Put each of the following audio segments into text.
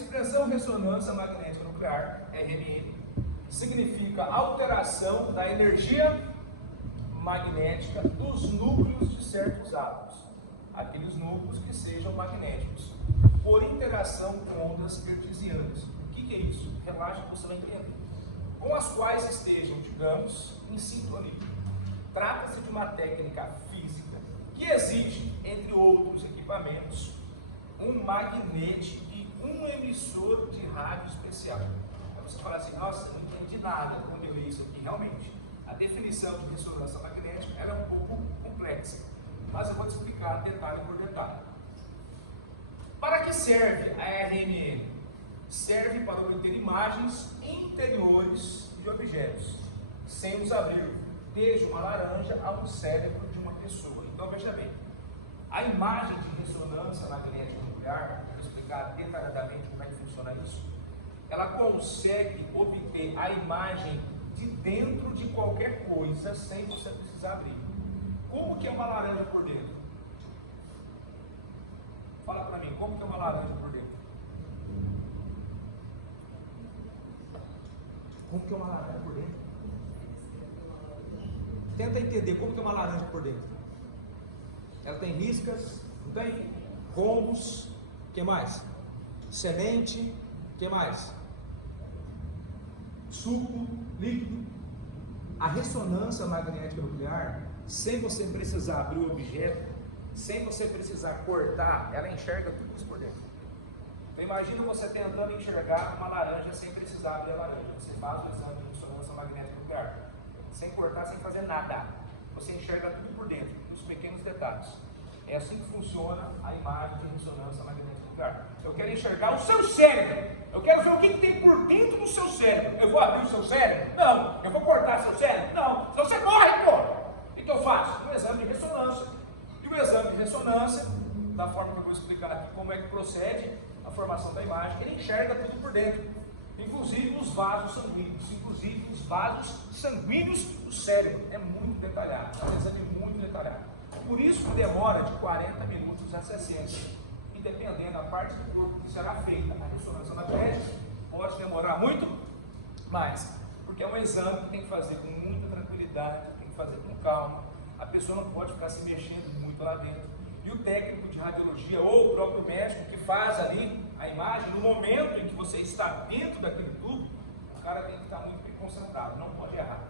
expressão ressonância magnética nuclear, RMN, significa alteração da energia magnética dos núcleos de certos átomos, aqueles núcleos que sejam magnéticos, por interação com ondas hertzianas. O que é isso? Relaxa que você vai entender. Com as quais estejam, digamos, em sintonia. Trata-se de uma técnica física que exige, entre outros equipamentos, um magnete e um emissor de rádio especial. Aí você fala assim, nossa, eu não entendi nada quando eu li isso aqui. Realmente, a definição de ressonância magnética ela é um pouco complexa, mas eu vou te explicar detalhe por detalhe. Para que serve a RMN? Serve para obter imagens interiores de objetos, sem os abrir, desde uma laranja a um cérebro de uma pessoa. Então veja bem, a imagem de ressonância magnética nuclear, vou explicar detalhadamente como é que funciona isso, ela consegue obter a imagem de dentro de qualquer coisa sem você precisar abrir. Como que é uma laranja por dentro? Fala para mim, como que é uma laranja por dentro? Como que é uma laranja por dentro? Tenta entender como que é uma laranja por dentro. Ela tem riscas, não tem? Romos, o que mais? Semente, o que mais? Suco, líquido. A ressonância magnética nuclear, sem você precisar abrir o objeto, sem você precisar cortar, ela enxerga tudo isso por dentro. Então imagina você tentando enxergar uma laranja sem precisar abrir a laranja. Você faz o exame de ressonância magnética nuclear, sem cortar, sem fazer nada. Você enxerga tudo por dentro, nos pequenos detalhes. É assim que funciona a imagem de ressonância magnética nuclear. Eu quero enxergar o seu cérebro. Eu quero ver o que tem por dentro do seu cérebro. Eu vou abrir o seu cérebro? Não. Eu vou cortar seu cérebro? Não. Então você morre, pô. O que eu faço? Um exame de ressonância. E o exame de ressonância, da forma que eu vou explicar aqui como é que procede a formação da imagem, ele enxerga tudo por dentro. Inclusive os vasos sanguíneos. Inclusive os vasos sanguíneos do cérebro. É muito detalhado. É um exame muito detalhado. Por isso que demora de 40 minutos a 60. E dependendo da parte do corpo que será feita a ressonância magnética, pode demorar muito mais. Porque é um exame que tem que fazer com muita tranquilidade, tem que fazer com calma. A pessoa não pode ficar se mexendo muito lá dentro. E o técnico de radiologia ou o próprio médico que faz ali a imagem, no momento em que você está dentro daquele tubo, o cara tem que estar muito bem concentrado, não pode errar.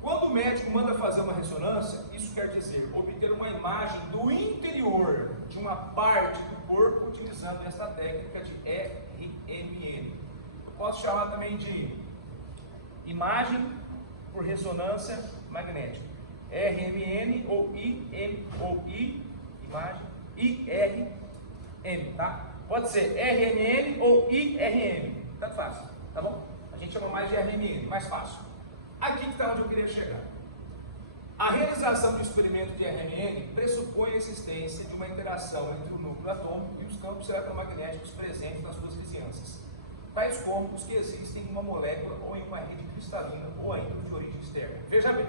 Quando o médico manda fazer uma ressonância, isso quer dizer obter uma imagem do interior de uma parte do corpo utilizando esta técnica de RMN. Eu posso chamar também de imagem por ressonância magnética. RMN ou imagem IRM, tá? Pode ser RMN ou IRM, tanto faz, tá bom? A gente chama mais de RMN, mais fácil. Aqui que está onde eu queria chegar. A realização do experimento de RMN pressupõe a existência de uma interação entre o núcleo atômico e os campos eletromagnéticos presentes nas suas vizinhanças, tais como os que existem em uma molécula ou em uma rede cristalina ou ainda de origem externa. Veja bem,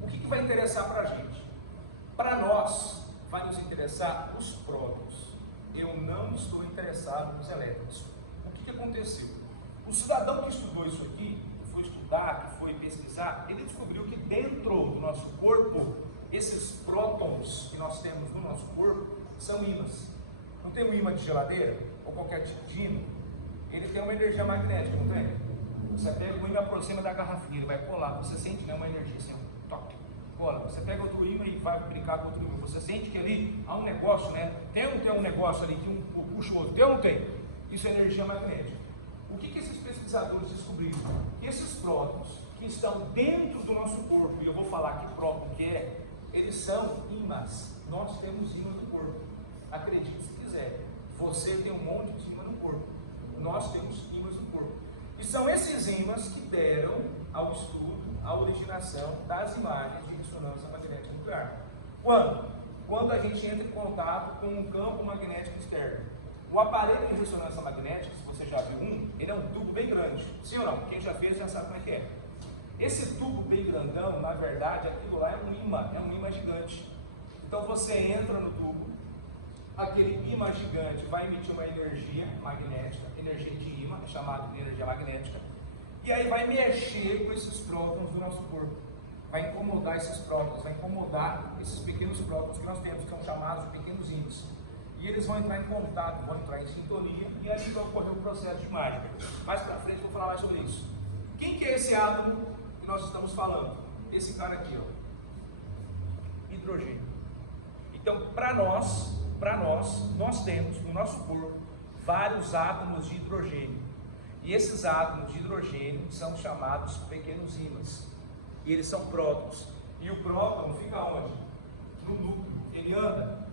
o que vai interessar para a gente? Para nós, vai nos interessar os prótons. Eu não estou interessado nos elétrons. O que aconteceu? O cidadão que estudou isso aqui, que foi pesquisar, ele descobriu que dentro do nosso corpo, esses prótons que nós temos no nosso corpo são ímãs. Não tem um ímã de geladeira ou qualquer tipo de ímã? Ele tem uma energia magnética, não tem? Você pega o ímã e aproxima da garrafinha, ele vai colar, você sente, né, uma energia assim, toque, cola. Você pega outro ímã e vai brincar com outro ímã, você sente que ali há um negócio, né? Tem um negócio ali que um puxa o outro, tem ou não tem? Isso é energia magnética. O que esses pesquisadores descobriram? Que esses prótons que estão dentro do nosso corpo, e eu vou falar que próton que é, eles são ímãs. Nós temos ímãs no corpo. Acredite se quiser. Você tem um monte de ímã no corpo. Nós temos ímãs no corpo. E são esses ímãs que deram ao estudo a originação das imagens de ressonância magnética nuclear. Quando? Quando a gente entra em contato com um campo magnético externo. O aparelho de ressonância magnética, se você já viu ele é um tubo bem grande. Sim ou não? Quem já fez já sabe como é que é. Esse tubo bem grandão, na verdade, aquilo lá é um imã gigante. Então você entra no tubo, aquele ímã gigante vai emitir uma energia magnética, energia de ímã, chamada de energia magnética, e aí vai mexer com esses prótons do nosso corpo, vai incomodar esses prótons, vai incomodar esses pequenos prótons que nós temos, que são chamados de pequenos ímãs. E eles vão entrar em contato, vão entrar em sintonia, e aí vai ocorrer o processo de mágica. Mais para frente eu vou falar mais sobre isso. Quem que é esse átomo que nós estamos falando? Esse cara aqui, ó, hidrogênio. Então, para nós temos no nosso corpo vários átomos de hidrogênio. E esses átomos de hidrogênio são chamados pequenos ímãs. E eles são prótons. E o próton fica onde? No núcleo. Ele anda?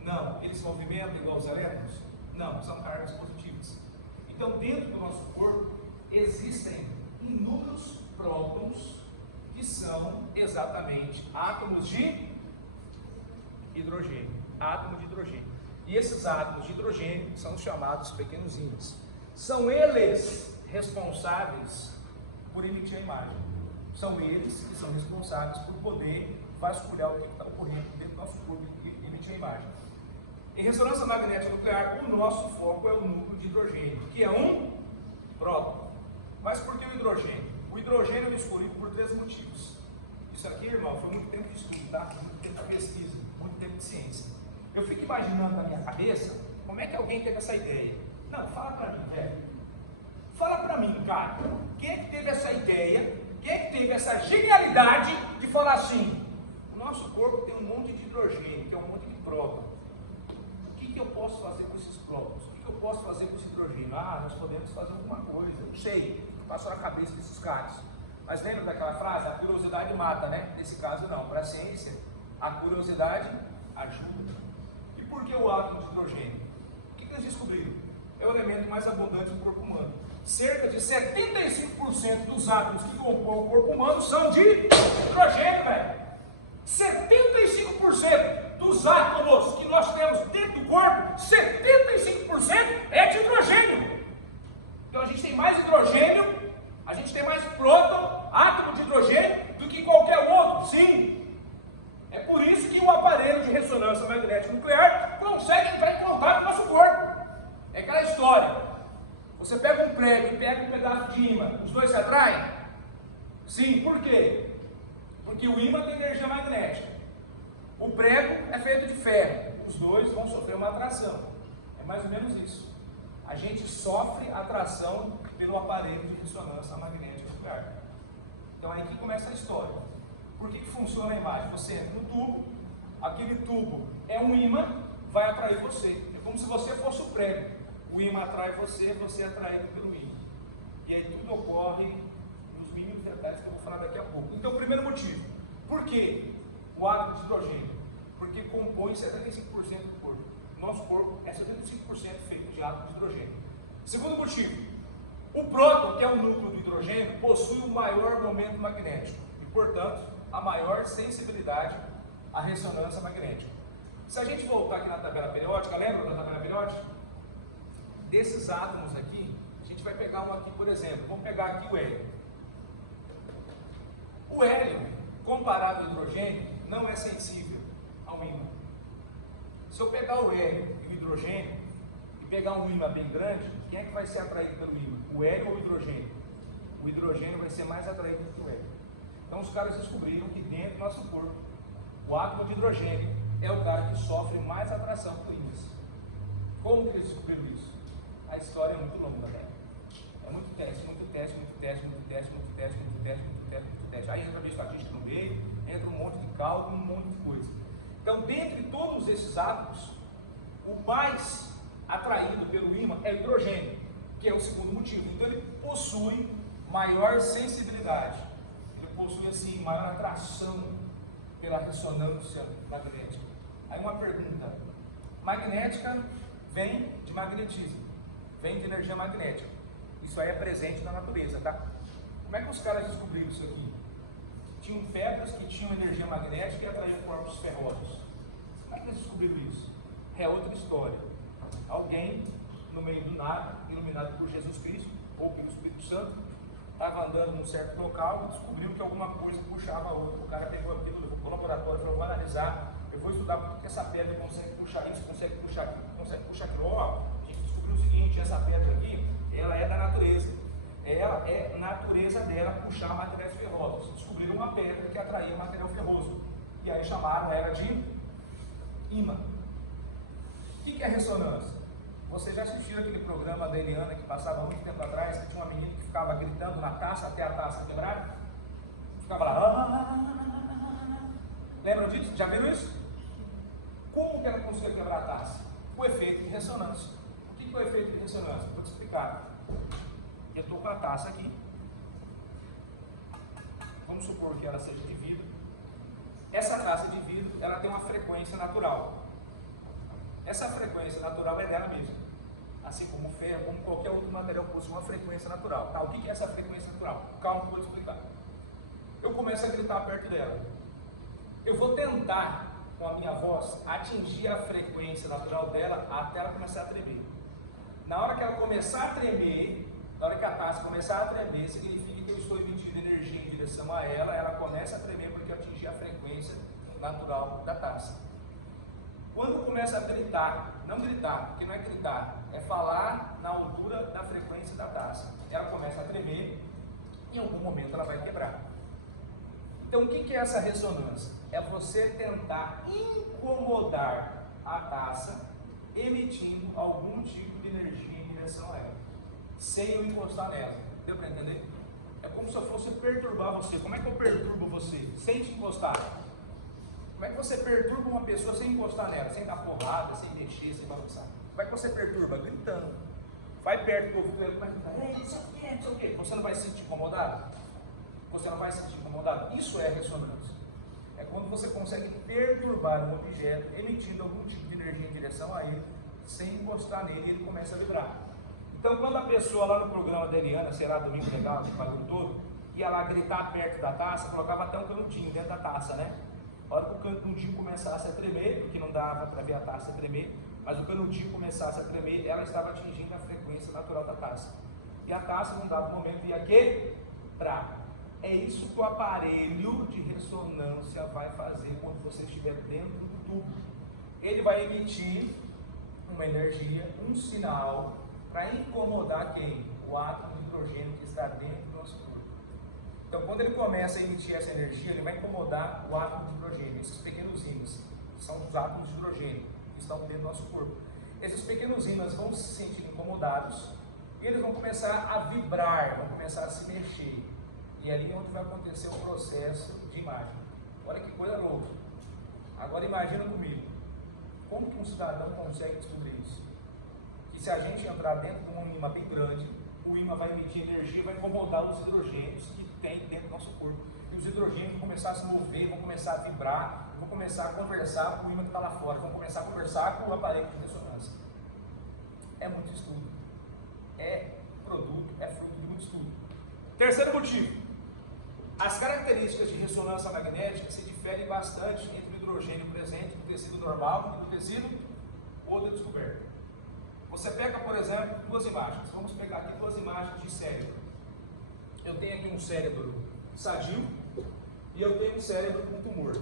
Não. Ele se movimenta igual os elétrons? Não. São cargas positivas. Então, dentro do nosso corpo, existem inúmeros prótons que são exatamente átomos de hidrogênio. Átomo de hidrogênio. E esses átomos de hidrogênio são chamados pequenos ímãs. São eles responsáveis por emitir a imagem. São eles que são responsáveis por poder vasculhar o que está ocorrendo dentro do nosso corpo e emitir a imagem. Em ressonância magnética nuclear, o nosso foco é o núcleo de hidrogênio, que é um próton. Mas por que o hidrogênio? O hidrogênio é escolhido por 3 motivos. Isso aqui, irmão, foi muito tempo de estudo, tá? Muito tempo de pesquisa, muito tempo de ciência. Eu fico imaginando na minha cabeça como é que alguém teve essa ideia. Não, fala pra mim, velho. Fala pra mim, cara. Quem é que teve essa ideia? Quem é que teve essa genialidade de falar assim: o nosso corpo tem um monte de hidrogênio, que é um monte de próton. O que eu posso fazer com esses prótons? O que eu posso fazer com esse hidrogênio? Ah, nós podemos fazer alguma coisa. Eu não sei. Passou na cabeça desses caras. Mas lembra daquela frase? A curiosidade mata, né? Nesse caso não. Para a ciência, a curiosidade ajuda. E por que o átomo de hidrogênio? O que eles descobriram? É o elemento mais abundante do corpo humano. Cerca de 75% dos átomos que compõem o corpo humano são de hidrogênio, velho. 75% dos átomos que nós temos dentro do corpo, 75% é de hidrogênio. Então a gente tem mais hidrogênio, a gente tem mais próton, átomo de hidrogênio, do que qualquer outro. Sim. É por isso que o aparelho de ressonância magnética nuclear consegue entrar em contato com o nosso corpo. É aquela história. Você pega um prego e pega um pedaço de ímã, os dois se atraem? Sim, por quê? Porque o ímã tem energia magnética. O prego é feito de ferro. Os dois vão sofrer uma atração. É mais ou menos isso. A gente sofre atração pelo aparelho de ressonância magnética nuclear. Então é aí que começa a história. Por que funciona a imagem? Você entra no tubo, aquele tubo é um ímã, vai atrair você. É como se você fosse o prego. O ímã atrai você, você é atraído pelo ímã. E aí tudo ocorre nos mínimos detalhes que eu vou falar daqui a pouco. Então, primeiro motivo. Por que o átomo de hidrogênio? Porque compõe 75% do corpo. Nosso corpo é 75% feito de átomos de hidrogênio. Segundo motivo. O próton, que é o núcleo do hidrogênio, possui o maior momento magnético. E, portanto, a maior sensibilidade à ressonância magnética. Se a gente voltar aqui na tabela periódica, lembra da tabela periódica? Desses átomos aqui, a gente vai pegar um aqui, por exemplo. Vamos pegar aqui o hélio. O hélio, comparado ao hidrogênio, não é sensível ao ímã. Se eu pegar o hélio e o hidrogênio e pegar um ímã bem grande, quem é que vai ser atraído pelo ímã? O hélio ou o hidrogênio? O hidrogênio vai ser mais atraído do que o hélio. Então os caras descobriram que dentro do nosso corpo, o átomo de hidrogênio é o cara que sofre mais atração por ímãs. Como que eles descobriram isso? A história é muito longa, né? É muito teste, muito teste, muito teste, muito teste, muito teste, muito teste, muito teste, muito teste. Aí entra a estatística no meio, entra um monte de cálculo, um monte de coisa. Então, dentre todos esses átomos, o mais atraído pelo ímã é o hidrogênio, que é o segundo motivo. Então, ele possui maior sensibilidade. Ele possui, assim, maior atração pela ressonância magnética. Aí uma pergunta. Magnética vem de magnetismo. Vem de energia magnética. Isso aí é presente na natureza, tá? Como é que os caras descobriram isso aqui? Tinham pedras que tinham energia magnética e atraíam corpos ferrosos. Como é que eles descobriram isso? É outra história. Alguém, no meio do nada, iluminado por Jesus Cristo ou pelo Espírito Santo, estava andando num certo local e descobriu que alguma coisa puxava a outra. O cara pegou aquilo, levou para o laboratório, falou: vou analisar. Eu vou estudar porque que essa pedra consegue puxar isso, consegue puxar aquilo. Ó, a gente descobriu o seguinte: essa pedra aqui, ela é da natureza. Ela é natureza dela puxar materiais ferrosos. Descobriram uma pedra que atraía material ferroso. E aí chamaram ela de ímã. O que é ressonância? Você já assistiu aquele programa da Eliana que passava muito tempo atrás, que tinha uma menina que ficava gritando na taça até a taça quebrar? Ficava lá. Lembram disso? Já viram isso? Como que ela conseguia quebrar a taça? O efeito de ressonância. O que é o efeito de ressonância? Vou te explicar. Eu estou com a taça aqui. Vamos supor que ela seja de vidro. Essa taça de vidro, ela tem uma frequência natural. Essa frequência natural é dela mesma. Assim como o ferro, como qualquer outro material possui uma frequência natural. Tá, o que é essa frequência natural? Calma que eu vou te explicar. Eu começo a gritar perto dela. Eu vou tentar, com a minha voz, atingir a frequência natural dela até ela começar a tremer. Na hora que ela começar a tremer, na hora que a taça começar a tremer, significa que eu estou emitindo energia em direção a ela, ela começa a tremer porque eu atingi a frequência natural da taça. Quando começa a gritar, não gritar, porque não é gritar, é falar na altura da frequência da taça. Ela começa a tremer, em algum momento ela vai quebrar. Então o que é essa ressonância? É você tentar incomodar a taça, emitindo algum tipo de energia em direção a ela, sem eu encostar nela. Deu para entender? É como se eu fosse perturbar você. Como é que eu perturbo você? Sem te encostar. Como é que você perturba uma pessoa sem encostar nela, sem dar porrada, sem mexer, sem balançar? Como é que você perturba? Gritando. Vai perto do ouvido dele, vai gritar, ei, isso aqui, não sei o quê. Você não vai se sentir incomodado? Você não vai se sentir incomodado? Isso é ressonância. É quando você consegue perturbar um objeto, emitindo algum tipo de energia em direção a ele, sem encostar nele, e ele começa a vibrar. Então, quando a pessoa lá no programa da Eliana, sei lá, domingo legal, que bagulho todo, ia lá gritar perto da taça, colocava até um canudinho dentro da taça, né? A hora que o canudinho começasse a tremer, porque não dava para ver a taça tremer, mas o canudinho começasse a tremer, ela estava atingindo a frequência natural da taça. E a taça, num dado momento, ia quebrar. É isso que o aparelho de ressonância vai fazer quando você estiver dentro do tubo. Ele vai emitir uma energia, um sinal, para incomodar quem? O átomo de hidrogênio que está dentro do nosso corpo. Então, quando ele começa a emitir essa energia, ele vai incomodar o átomo de hidrogênio, esses pequenos ímãs, que são os átomos de hidrogênio que estão dentro do nosso corpo. Esses pequenos ímãs vão se sentir incomodados e eles vão começar a vibrar, vão começar a se mexer. E ali é onde vai acontecer o processo de imagem. Olha que coisa louca. Agora imagina comigo, como que um cidadão consegue descobrir isso? Que se a gente entrar dentro de um ímã bem grande, o ímã vai emitir energia e vai incomodar os hidrogênios que tem dentro do nosso corpo. E os hidrogênios vão começar a se mover, vão começar a vibrar, vão começar a conversar com o ímã que está lá fora, vão começar a conversar com o aparelho de ressonância. É muito estudo. É produto, é fruto de muito estudo. Terceiro motivo. As características de ressonância magnética se diferem bastante entre o hidrogênio presente no tecido normal e no tecido outra descoberta. Você pega, por exemplo, duas imagens. Vamos pegar aqui duas imagens de cérebro. Eu tenho aqui um cérebro sadio e eu tenho um cérebro com tumor.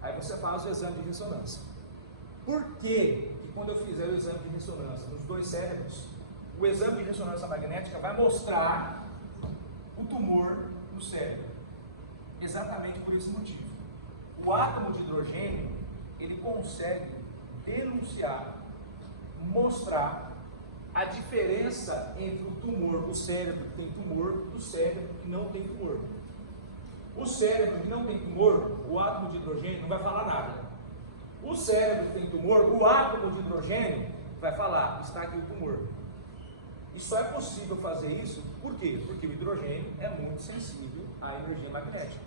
Aí você faz o exame de ressonância. Por que quando eu fizer o exame de ressonância nos dois cérebros, o exame de ressonância magnética vai mostrar o tumor no cérebro? Exatamente por esse motivo. O átomo de hidrogênio, ele consegue denunciar, mostrar a diferença entre o tumor, o cérebro que tem tumor, do cérebro que não tem tumor. O cérebro que não tem tumor, o átomo de hidrogênio não vai falar nada. O cérebro que tem tumor, o átomo de hidrogênio vai falar, está aqui o tumor. E só é possível fazer isso, por quê? Porque o hidrogênio é muito sensível à energia magnética.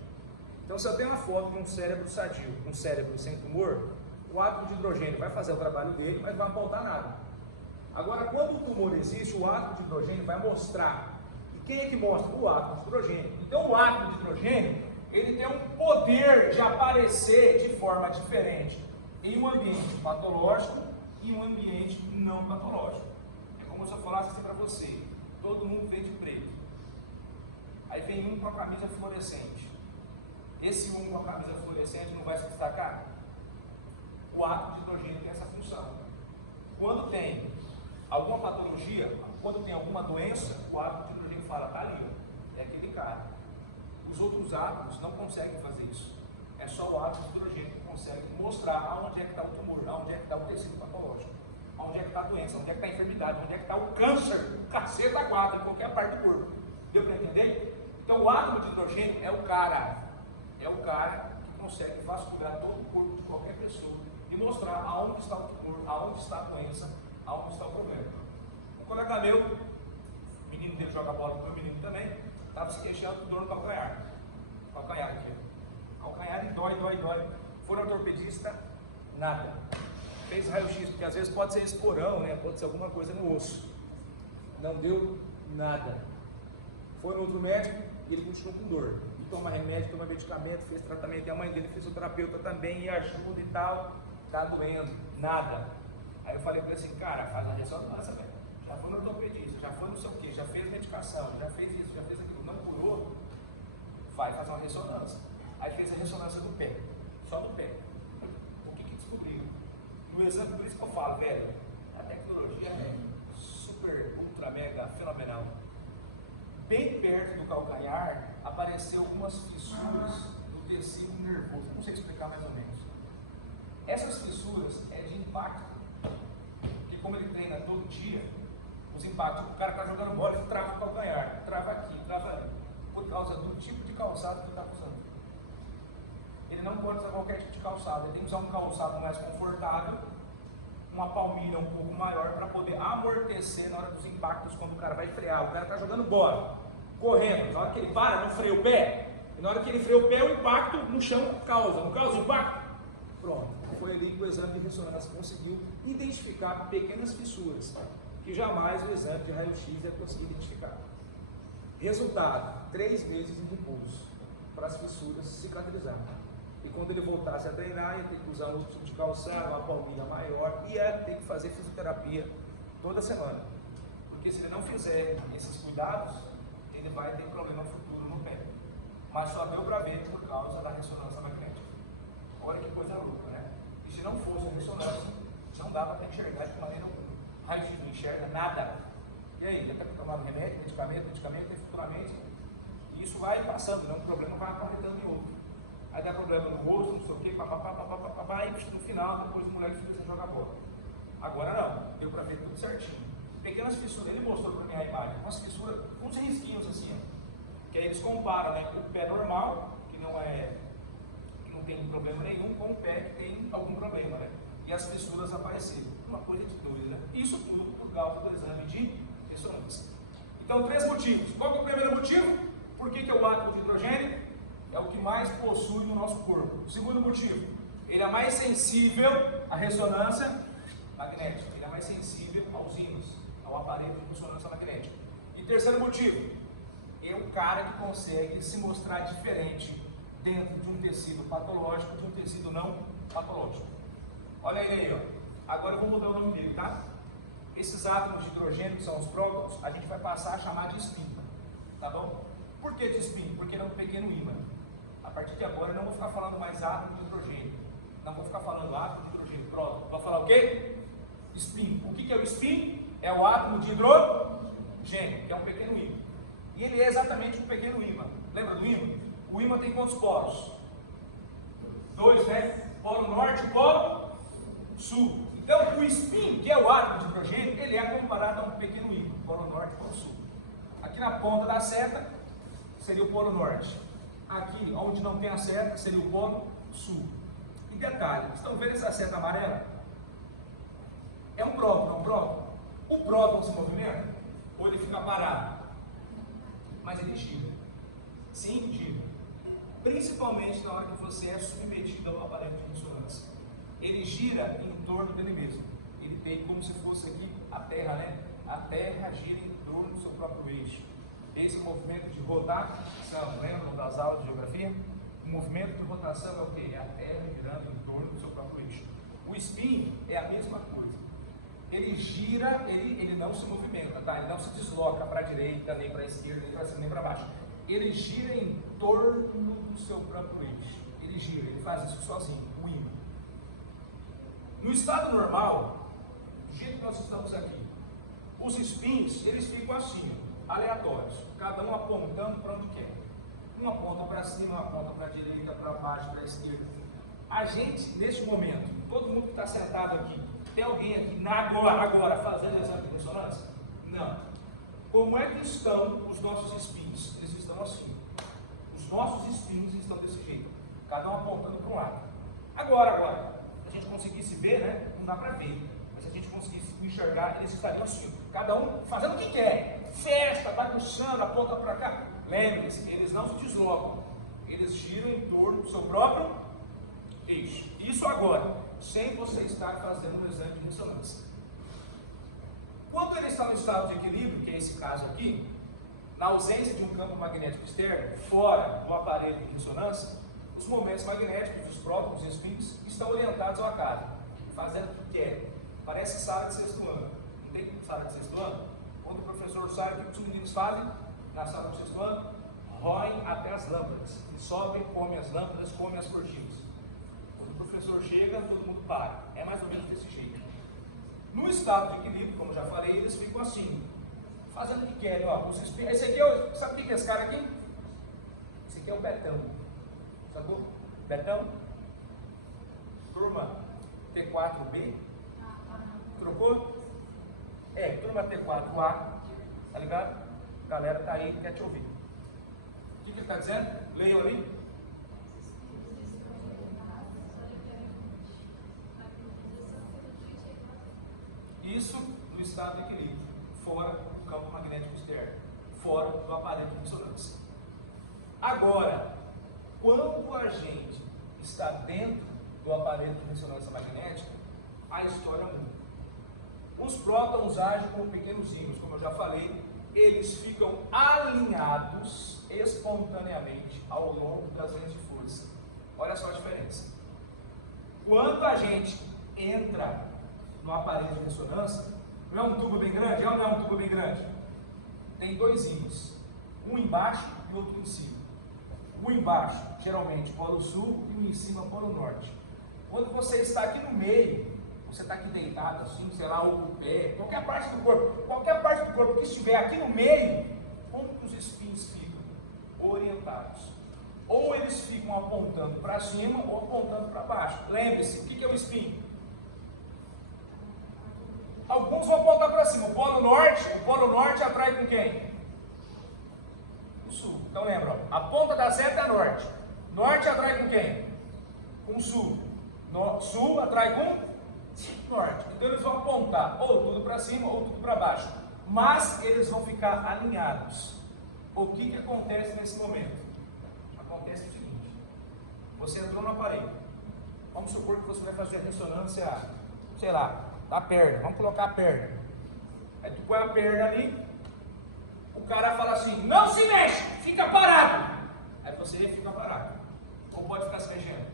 Então, se eu tenho uma foto de um cérebro sadio, um cérebro sem tumor, o átomo de hidrogênio vai fazer o trabalho dele, mas não vai apontar nada. Agora, quando o tumor existe, o átomo de hidrogênio vai mostrar. E quem é que mostra? O átomo de hidrogênio. Então, o átomo de hidrogênio, ele tem um poder de aparecer de forma diferente em um ambiente patológico e um ambiente não patológico. É como se eu falasse assim para você, todo mundo vê de preto. Aí vem um com a camisa fluorescente. Esse um com a camisa fluorescente não vai se destacar? O átomo de hidrogênio tem essa função. Quando tem alguma patologia, quando tem alguma doença, o átomo de hidrogênio fala, tá ali, ó, é aquele cara. Os outros átomos não conseguem fazer isso. É só o átomo de hidrogênio que consegue mostrar aonde é que está o tumor, aonde é que está o tecido patológico, aonde é que está a doença, onde é que está a enfermidade, onde é que está o câncer, o cacete da guarda, em qualquer parte do corpo. Deu para entender? Então o átomo de hidrogênio é o cara que consegue vasculhar todo o corpo de qualquer pessoa e mostrar aonde está o tumor, aonde está a doença, aonde está o problema. Um colega meu, o menino dele joga bola com o meu menino também, estava se queixando com dor no calcanhar. Calcanhar aqui. Calcanhar e dói. Foi no ortopedista, nada. Fez raio-x, porque às vezes pode ser esporão, né? Pode ser alguma coisa no osso. Não deu nada. Foi no outro médico e ele continuou com dor. E toma remédio, toma medicamento, fez tratamento. E a mãe dele, fisioterapeuta também, e ajuda e tal. Tá doendo, nada. Aí eu falei pra ele assim, cara, faz uma ressonância, velho. Já foi no ortopedista, já foi não sei o que, já fez medicação, já fez isso, já fez aquilo. Não curou, vai fazer uma ressonância. Aí fez a ressonância do pé, só do pé. O que descobriu? No exame, por isso que eu falo, velho, a tecnologia é super, ultra, mega, fenomenal. Bem perto do calcanhar, apareceu algumas fissuras do tecido nervoso. Não sei explicar mais ou menos. Essas fissuras é de impacto. Porque como ele treina todo dia, os impactos, o cara está jogando bola, ele trava o calcanhar, trava aqui, trava ali. Por causa do tipo de calçado que ele está usando. Ele não pode usar qualquer tipo de calçado, ele tem que usar um calçado mais confortável, uma palmilha um pouco maior para poder amortecer na hora dos impactos quando o cara vai frear. O cara está jogando bola, correndo, na hora que ele para, não freia o pé, e na hora que ele freia o pé, o impacto no chão não causa impacto. Pronto, foi ali que o exame de ressonância conseguiu identificar pequenas fissuras, que jamais o exame de raio-x ia conseguir identificar. Resultado, 3 meses em repouso, para as fissuras cicatrizar. E quando ele voltasse a treinar, ia ter que usar um outro tipo de calçado, uma palmilha maior, e ia ter que fazer fisioterapia toda semana. Porque se ele não fizer esses cuidados, ele vai ter problema futuro no pé. Mas só deu para ver por causa da ressonância magnética. Olha que coisa louca, né? E se não fosse a ressonância, não dava para enxergar de maneira alguma. Raio-x não enxerga nada. E aí, ele está tomando remédio, medicamento, e futuramente isso vai passando, né? Um problema vai aparecendo em outro. Aí dá problema no rosto, não sei o que, papapá, e no final, depois o moleque fica sem jogar bola. Agora não, deu para ver tudo certinho. Pequenas fissuras, ele mostrou para mim a imagem, umas fissuras, uns risquinhos assim, ó, que aí eles comparam, né, o pé normal, que não tem problema nenhum, com o pé que tem algum problema, né? E as fissuras apareceram. Uma coisa de doido, né? Isso tudo por causa do exame de ressonância. Então, 3 motivos. Qual que é o primeiro motivo? Por que o átomo de hidrogênio é o que mais possui no nosso corpo? O segundo motivo, ele é mais sensível à ressonância magnética. Ele é mais sensível aos ímãs, ao aparelho de ressonância magnética. E terceiro motivo, é o cara que consegue se mostrar diferente dentro de um tecido patológico de um tecido não patológico. Olha ele aí, ó. Agora eu vou mudar o nome dele, tá? Esses átomos de hidrogênio, que são os prótons, a gente vai passar a chamar de spin, tá bom? Por que de spin? Porque ele é um pequeno ímã. A partir de agora eu não vou ficar falando mais átomo de hidrogênio. Não vou ficar falando átomo de hidrogênio. Pronto. Vou falar o quê? Spin. O que é o spin? É o átomo de hidrogênio, que é um pequeno ímã. E ele é exatamente um pequeno ímã. Lembra do ímã? O ímã tem quantos polos? 2, né? Polo norte e polo sul. Então o spin, que é o átomo de hidrogênio, ele é comparado a um pequeno ímã. Polo norte e polo sul. Aqui na ponta da seta seria o polo norte. Aqui, onde não tem a seta, seria o polo sul. E detalhe, estão vendo essa seta amarela? É um próton, não um próton? O próton se movimenta ou ele fica parado? Mas ele gira. Sim, gira. Principalmente na hora que você é submetido ao aparelho de ressonância. Ele gira em torno dele mesmo. Ele tem como se fosse aqui a Terra, né? A Terra gira em torno do seu próprio eixo. Esse movimento de rotação, lembram das aulas de geografia? O movimento de rotação é o que? É a Terra girando em torno do seu próprio eixo. O spin é a mesma coisa. Ele gira, ele não se movimenta, tá? Ele não se desloca para a direita, nem para a esquerda, nem para cima, nem para baixo. Ele gira em torno do seu próprio eixo. Ele gira, ele faz isso sozinho, o ímã. No estado normal, do jeito que nós estamos aqui, os spins, eles ficam assim, aleatórios, cada um apontando para onde quer. Um aponta para cima, um aponta para a direita, para baixo, para a esquerda. A gente, neste momento, todo mundo que está sentado aqui, tem alguém aqui agora fazendo exame de ressonância? Não. Como é que estão os nossos spins? Eles estão assim. Os nossos spins estão desse jeito, cada um apontando para um lado. Agora, se a gente conseguisse ver, né? Não dá para ver, mas se a gente conseguisse enxergar, eles estariam assim, cada um fazendo o que quer, festa, bagunçando, aponta para cá. Lembre-se, eles não se deslocam, eles giram em torno do seu próprio eixo. Isso agora, sem você estar fazendo um exame de ressonância. Quando ele está no estado de equilíbrio, que é esse caso aqui, na ausência de um campo magnético externo, fora do aparelho de ressonância, os momentos magnéticos dos prótons e spins estão orientados ao acaso, fazendo o que quer. Parece sala de sexto ano. Não tem sala de sexto ano? Quando o professor sai, o que os meninos fazem na sala de sexto ano? Roem até as lâmpadas. Sobem, comem as lâmpadas, comem as cortinas. Quando o professor chega, todo mundo para. É mais ou menos desse jeito. No estado de equilíbrio, como eu já falei, eles ficam assim, fazendo o que querem. Ó, esse aqui sabe o que é esse cara aqui? Esse aqui é o Betão. Sacou? Betão? Turma T4B. Trocou? É, turma T4A. Tá ligado? A galera tá aí, quer te ouvir. O que ele está dizendo? Leiam ali. Isso no estado de equilíbrio, fora do campo magnético externo, fora do aparelho de ressonância. Agora, quando a gente está dentro do aparelho de ressonância magnética, a história muda. Os prótons agem como pequenos ímãs, como eu já falei, eles ficam alinhados espontaneamente ao longo das linhas de força. Olha só a diferença. Quando a gente entra no aparelho de ressonância, não é um tubo bem grande? É ou não é um tubo bem grande? Tem dois ímãs, um embaixo e outro em cima. O embaixo, geralmente, polo sul, e o em cima, polo norte. Quando você está aqui no meio, você está aqui deitado assim, sei lá, ou o pé, qualquer parte do corpo que estiver aqui no meio, como que os spins ficam? Orientados. Ou eles ficam apontando para cima ou apontando para baixo. Lembre-se, o que é o spin? Alguns vão apontar para cima. O polo norte atrai com quem? O sul. Então lembra, ó, a ponta da seta é norte. Norte atrai com quem? Com o sul. Sul atrai com norte. Então eles vão apontar ou tudo para cima ou tudo para baixo. Mas eles vão ficar alinhados. O que acontece nesse momento? Acontece o seguinte: você entrou no aparelho. Vamos supor que você vai fazer a ressonância, sei lá, da perna. Vamos colocar a perna. Aí tu põe a perna ali, o cara fala assim: não se mexe, fica parado. Aí você fica parado. Ou pode ficar se mexendo.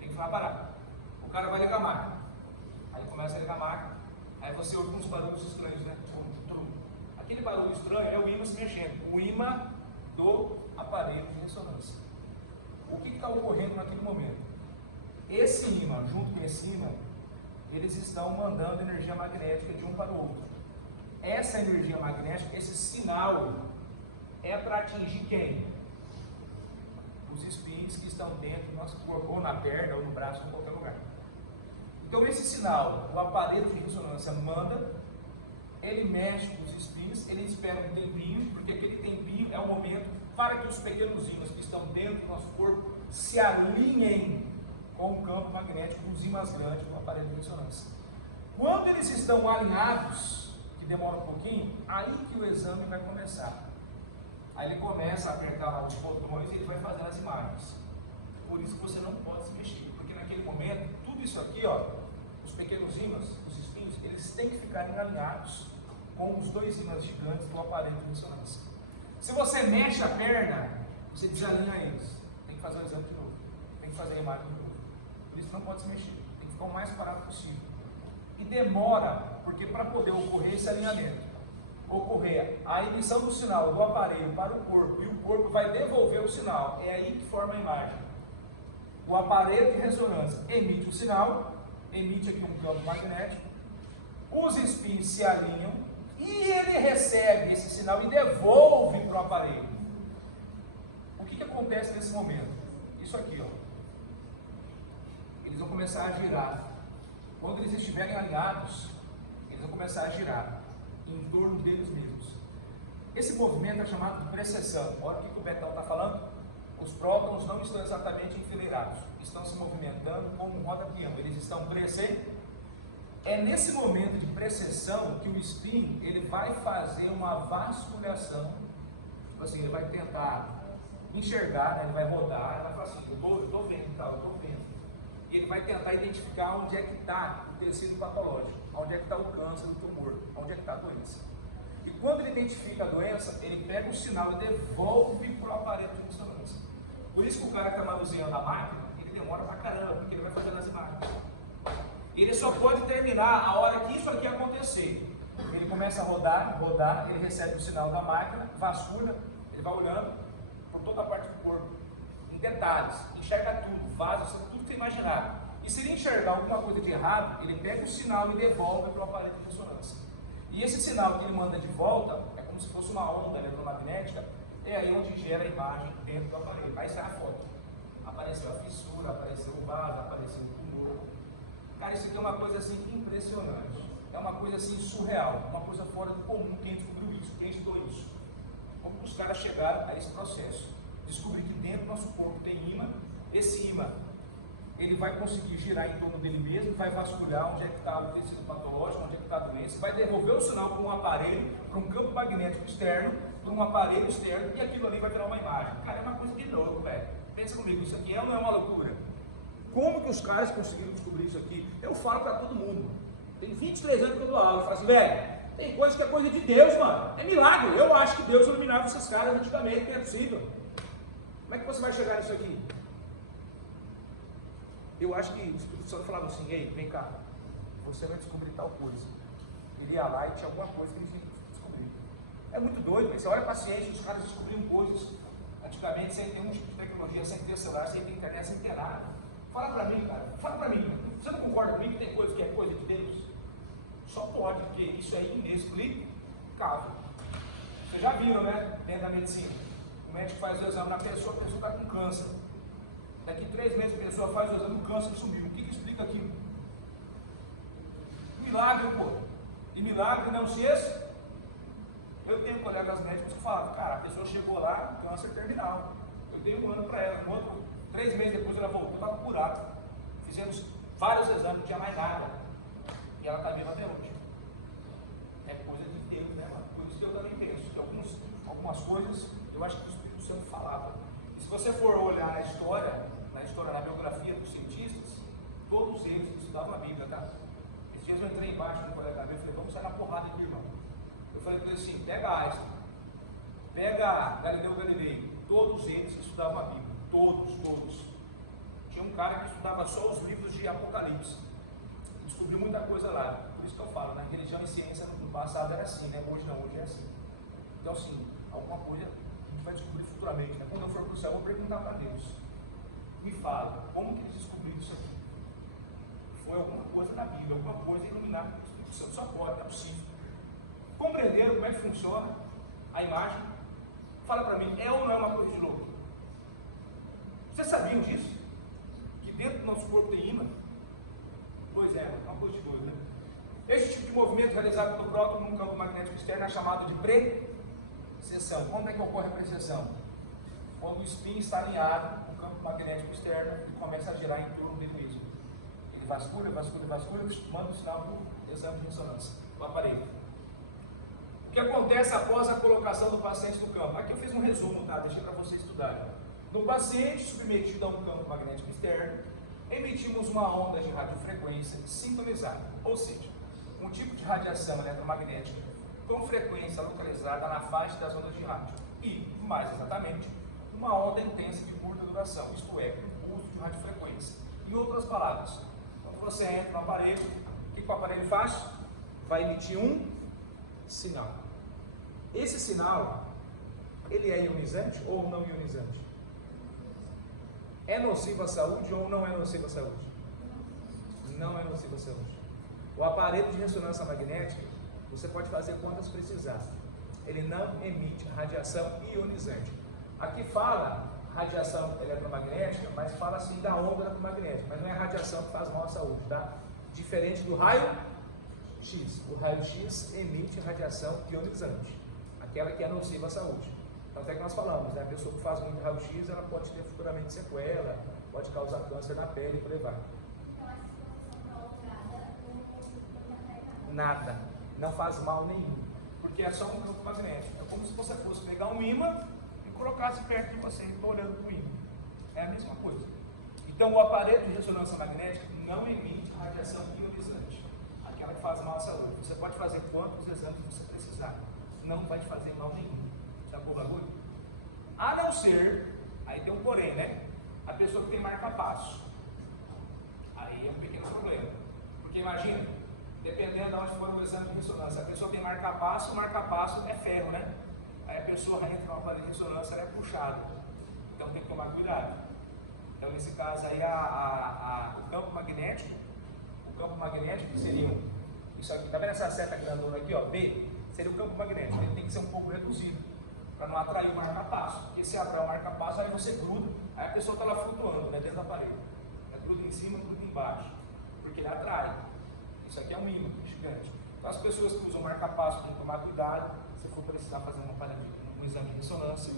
Tem que ficar parado. O cara vai ligar a máquina. Aí começa a ligar a máquina. Aí você ouve uns barulhos estranhos, né? Aquele barulho estranho é o ímã se mexendo. O ímã do aparelho de ressonância. O que está ocorrendo naquele momento? Esse ímã, junto com esse ímã, eles estão mandando energia magnética de um para o outro. Essa energia magnética, esse sinal, é para atingir quem? Os spins que estão dentro do nosso corpo, ou na perna, ou no braço, ou em qualquer lugar. Então esse sinal, o aparelho de ressonância manda, ele mexe com os spins, ele espera um tempinho, porque aquele tempinho é o momento para que os pequenos ímãs que estão dentro do nosso corpo se alinhem com o campo magnético dos ímãs grandes do aparelho de ressonância. Quando eles estão alinhados, que demora um pouquinho, aí que o exame vai começar. Aí ele começa a apertar lá os botões e ele vai fazendo as imagens. Por isso que você não pode se mexer, porque naquele momento, tudo isso aqui, ó, os pequenos ímãs, os spins, eles têm que ficarem alinhados com os dois ímãs gigantes do aparelho de ressonância. Se você mexe a perna, você desalinha eles. Tem que fazer o exame de novo. Tem que fazer a imagem de novo. Por isso não pode se mexer. Tem que ficar o mais parado possível. E demora, porque para poder ocorrer esse alinhamento, ocorrer a emissão do sinal do aparelho para o corpo e o corpo vai devolver o sinal, é aí que forma a imagem. O aparelho de ressonância emite o sinal, emite aqui um campo magnético, os spins se alinham e ele recebe esse sinal e devolve para o aparelho. O que acontece nesse momento? Isso aqui, ó. Eles vão começar a girar. Quando eles estiverem alinhados, eles vão começar a girar em torno deles mesmos. Esse movimento é chamado de precessão. Olha o que o Betão está falando. Os prótons não estão exatamente enfileirados, estão se movimentando como um roda-peão. Eles estão precessando. É nesse momento de precessão que o spin ele vai fazer uma vasculhação. Tipo assim, ele vai tentar enxergar, né? Ele vai rodar, ele vai falar assim, eu estou vendo, tá? Eu estou vendo. E ele vai tentar identificar onde é que está o tecido patológico, onde é que está o câncer, o tumor, onde é que está a doença. E quando ele identifica a doença, ele pega o sinal e devolve para o aparelho de ressonância. Por isso que o cara que está manuseando a máquina, ele demora pra caramba, porque ele vai fazendo as imagens. Ele só pode terminar a hora que isso aqui acontecer. Ele começa a rodar, ele recebe o sinal da máquina, vasculha, ele vai olhando por toda a parte do corpo, em detalhes, enxerga tudo, vaza, tudo que você imaginar. E se ele enxergar alguma coisa de errado, ele pega o sinal e devolve para o aparelho de ressonância. E esse sinal que ele manda de volta, é como se fosse uma onda eletromagnética, é aí onde gera a imagem dentro do aparelho. Aí sai a foto. Apareceu a fissura, apareceu o vaso, apareceu o tumor. Cara, isso aqui é uma coisa assim impressionante. É uma coisa assim surreal, uma coisa fora do comum. Quem descobriu isso? Quem estudou isso? Como os caras chegaram a esse processo? Descobrir que dentro do nosso corpo tem ímã. Esse ímã, ele vai conseguir girar em torno dele mesmo, vai vasculhar onde é que está o tecido patológico, onde é que está a doença, vai devolver o sinal para um aparelho, para um campo magnético externo, para um aparelho externo, e aquilo ali vai virar uma imagem. Cara, é uma coisa de louco, velho. Pensa comigo, isso aqui é ou não é uma loucura? Como que os caras conseguiram descobrir isso aqui? Eu falo para todo mundo. Tem 23 anos que eu dou aula, eu falo assim, velho, tem coisa que é coisa de Deus, mano. É milagre. Eu acho que Deus iluminava esses caras antigamente, que é possível. Como é que você vai chegar nisso aqui? Eu acho que o Espírito Santo falava assim, ei, vem cá, você vai descobrir tal coisa. Ele ia lá e tinha alguma coisa que ele tinha que descobrir. É muito doido, você olha para a ciência, os caras descobriam coisas antigamente sem ter um tipo de tecnologia, sem ter celular, sem ter internet, sem ter nada. Fala para mim, cara, fala para mim, você não concorda comigo que tem coisa que é coisa de Deus? Só pode, porque isso é inexplicável. Vocês já viram, né, dentro da medicina, o médico faz o exame na pessoa, a pessoa está com câncer. Daqui 3 meses a pessoa faz o exame, o câncer sumiu. O que explica aquilo? Milagre, pô. E milagre não se esse. Eu tenho colegas médicos que falavam, cara, a pessoa chegou lá, câncer terminal. Eu dei 1 ano para ela, 3 meses depois ela voltou, estava curada. Fizemos vários exames, não tinha mais nada. E ela está viva até hoje. É coisa de Deus, né, mano? Por isso que eu também penso que algumas coisas eu acho que o Espírito Santo falava. E se você for olhar na história, na biografia dos cientistas, todos eles estudavam a Bíblia, tá? Esses dias eu entrei embaixo do colega meu e falei, vamos sair na porrada aqui, irmão. Eu falei para ele assim, pega Einstein, pega Galileu Galilei, todos eles estudavam a Bíblia, todos. Tinha um cara que estudava só os livros de Apocalipse, e descobriu muita coisa lá. Por isso que eu falo, né? Religião e ciência no passado era assim, né? Hoje não, hoje é assim. Então assim, alguma coisa a gente vai descobrir futuramente, né? Quando eu for para o céu, eu vou perguntar para Deus. Me fala, como que eles descobriram isso aqui? Foi alguma coisa na Bíblia, alguma coisa iluminada pelo Espírito Santo, só pode, não é possível. Compreenderam como é que funciona a imagem? Fala para mim, é ou não é uma coisa de louco? Vocês sabiam disso? Que dentro do nosso corpo tem ímã? Pois é, uma coisa de doido, né? Esse tipo de movimento realizado pelo próton num campo magnético externo é chamado de precessão. Como é que ocorre a precessão? Quando o spin está alinhado com o campo magnético externo e começa a girar em torno dele mesmo. Ele vasculha, manda o sinal do exame de ressonância, do aparelho. O que acontece após a colocação do paciente no campo? Aqui eu fiz um resumo, tá? Deixei para você estudar. No paciente submetido a um campo magnético externo, emitimos uma onda de radiofrequência sintonizada, ou seja, um tipo de radiação eletromagnética com frequência localizada na faixa das ondas de rádio e, mais exatamente, uma onda intensa de curta duração, isto é, um uso de radiofrequência. Em outras palavras, quando você entra no aparelho, o que o aparelho faz? Vai emitir um sinal. Esse sinal, ele é ionizante ou não ionizante? É nocivo à saúde ou não é nocivo à saúde? não é nocivo à saúde. O aparelho de ressonância magnética, você pode fazer quantas precisar. Ele não emite radiação ionizante. Aqui fala radiação eletromagnética, mas fala assim da onda eletromagnética, mas não é a radiação que faz mal à saúde, tá? Diferente do raio-x. O raio-x emite radiação ionizante, aquela que é nociva à saúde. Então, até que nós falamos, né? A pessoa que faz muito raio-x, ela pode ter futuramente sequela, pode causar câncer na pele e por aí vai. Nada, não faz mal nenhum, porque é só um campo magnético. É como se você fosse pegar um ímã e colocasse perto de você, olhando para o ímã. É a mesma coisa. Então, o aparelho de ressonância magnética não emite radiação ionizante, aquela que faz mal à saúde. Você pode fazer quantos exames você precisar, não vai te fazer mal nenhum. Sacou o bagulho? A não ser, aí tem um porém, né? A pessoa que tem marca-passo. Aí é um pequeno problema. Porque imagina, dependendo de onde for o exame de ressonância, a pessoa tem marca-passo, o marca-passo é ferro, né? Aí a pessoa entra no aparelho de ressonância, ela é puxada. Então tem que tomar cuidado. Então nesse caso aí o campo magnético seria isso aqui, tá vendo essa seta grandona aqui, ó, B? Seria o campo magnético, ele tem que ser um pouco reduzido, para não atrair o marca-passo. Porque se abrir o marca-passo, aí você gruda, aí a pessoa está lá flutuando, né, dentro do aparelho. Gruda em cima, gruda embaixo, porque ele atrai. Isso aqui é um ímã gigante. Então as pessoas que usam marca-passo têm que tomar cuidado, se for precisar fazer um exame de ressonância.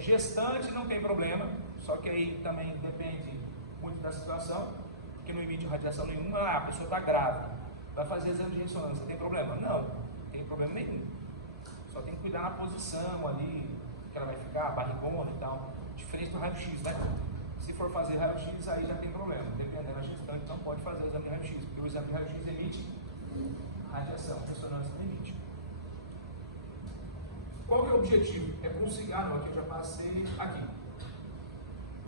Gestante não tem problema, só que aí também depende muito da situação, porque não emite radiação nenhuma. A pessoa está grávida, vai fazer exame de ressonância, tem problema? Não tem problema nenhum. Só tem que cuidar na posição ali, que ela vai ficar, barrigona e tal. Diferente do raio-x, né? Se for fazer raio-x, aí já tem problema. Dependendo da gestante, não pode fazer o exame de raio-x, porque o exame de raio-x emite radiação, a ressonância não emite. Qual que é o objetivo? É conseguir, aqui eu já passei aqui.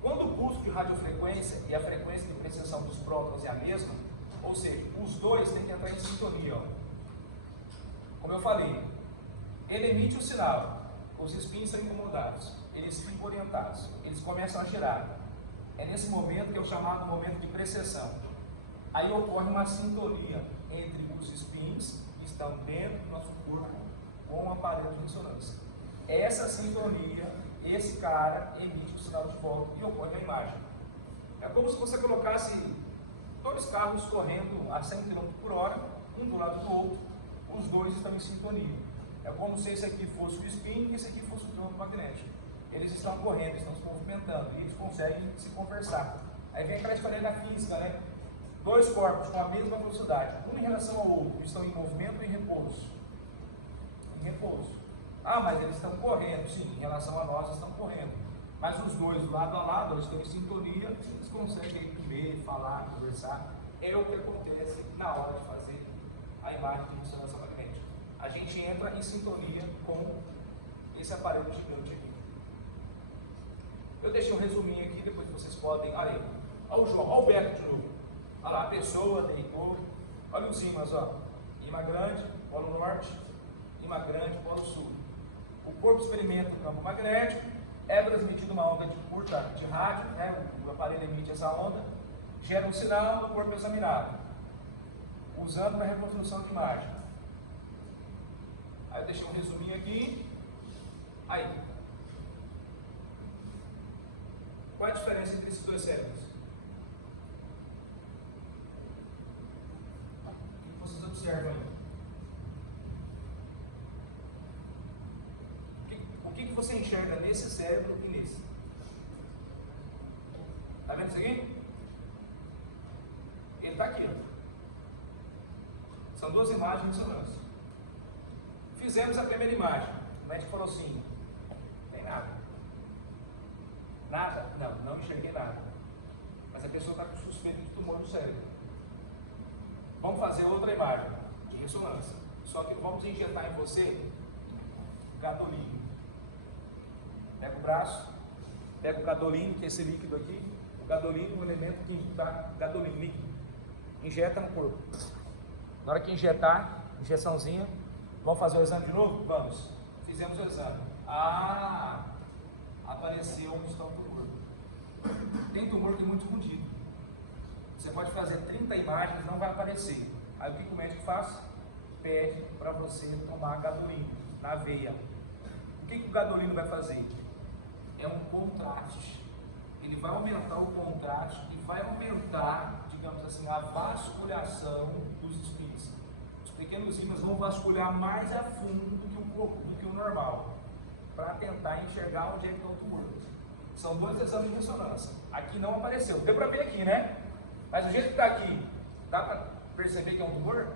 Quando o pulso de radiofrequência e a frequência de precessão dos prótons é a mesma, ou seja, os dois têm que entrar em sintonia. Ó. Como eu falei, ele emite o sinal, os spins são incomodados, eles ficam orientados, eles começam a girar. É nesse momento que é o chamado momento de precessão. Aí ocorre uma sintonia entre os spins que estão dentro do nosso corpo com o aparelho de ressonância. Essa sintonia, esse cara emite o sinal de volta e ocorre a imagem. É como se você colocasse dois carros correndo a 100 km por hora, um do lado do outro, os dois estão em sintonia. É como se esse aqui fosse o spin e esse aqui fosse o campo magnético. Eles estão correndo, estão se movimentando e eles conseguem se conversar. Aí vem aquela história da física, né? Dois corpos com a mesma velocidade, um em relação ao outro, estão em movimento ou em repouso? Em repouso. Ah, mas eles estão correndo, sim, em relação a nós estão correndo. Mas os dois, lado a lado, eles estão em sintonia, eles conseguem comer, falar, conversar. É o que acontece na hora de fazer a imagem de ressonância magnética. A gente entra em sintonia com esse aparelho gigante aqui. Eu deixei um resuminho aqui, depois vocês podem. Olha o João, olha o Beto de novo. Olha lá, a pessoa deitou. Olha os ímãs, ó. Ímã grande, polo norte, ímã grande, polo sul. O corpo experimenta o campo magnético, é transmitida uma onda de curta de rádio, né? O aparelho emite essa onda, gera um sinal no corpo examinado, usando uma reconstrução de imagem. Aí eu deixei um resuminho aqui. Aí. Qual a diferença entre esses dois cérebros? O que vocês observam aí? O que você enxerga nesse cérebro e nesse? Está vendo isso aqui? Ele está aqui. Ó. São duas imagens de ressonância. Fizemos a primeira imagem. O médico falou assim: não tem nada. Nada? Não enxerguei nada. Mas a pessoa está com suspeita de tumor no cérebro. Vamos fazer outra imagem de ressonância. Só que vamos injetar em você gadolínio. Pega o braço, pega o gadolínio, que é esse líquido aqui. O gadolínio é um elemento que está gadolínio líquido. Injeta no corpo. Na hora que injetar, injeçãozinha, vamos fazer o exame de novo? Vamos. Fizemos o exame. Apareceu um tumor. Tem tumor que é muito escondido. Você pode fazer 30 imagens, não vai aparecer. Aí o que o médico faz? Pede para você tomar gadolino na veia. O que o gadolino vai fazer? É um contraste. Ele vai aumentar o contraste e vai aumentar, digamos assim, a vasculhação dos espíritos. Os pequenos ímãs vão vasculhar mais a fundo do que o normal, para tentar enxergar onde é que está o tumor. São 2 exames de ressonância. Aqui não apareceu. Deu para ver aqui, né? Mas do jeito que está aqui, dá para perceber que é um tumor?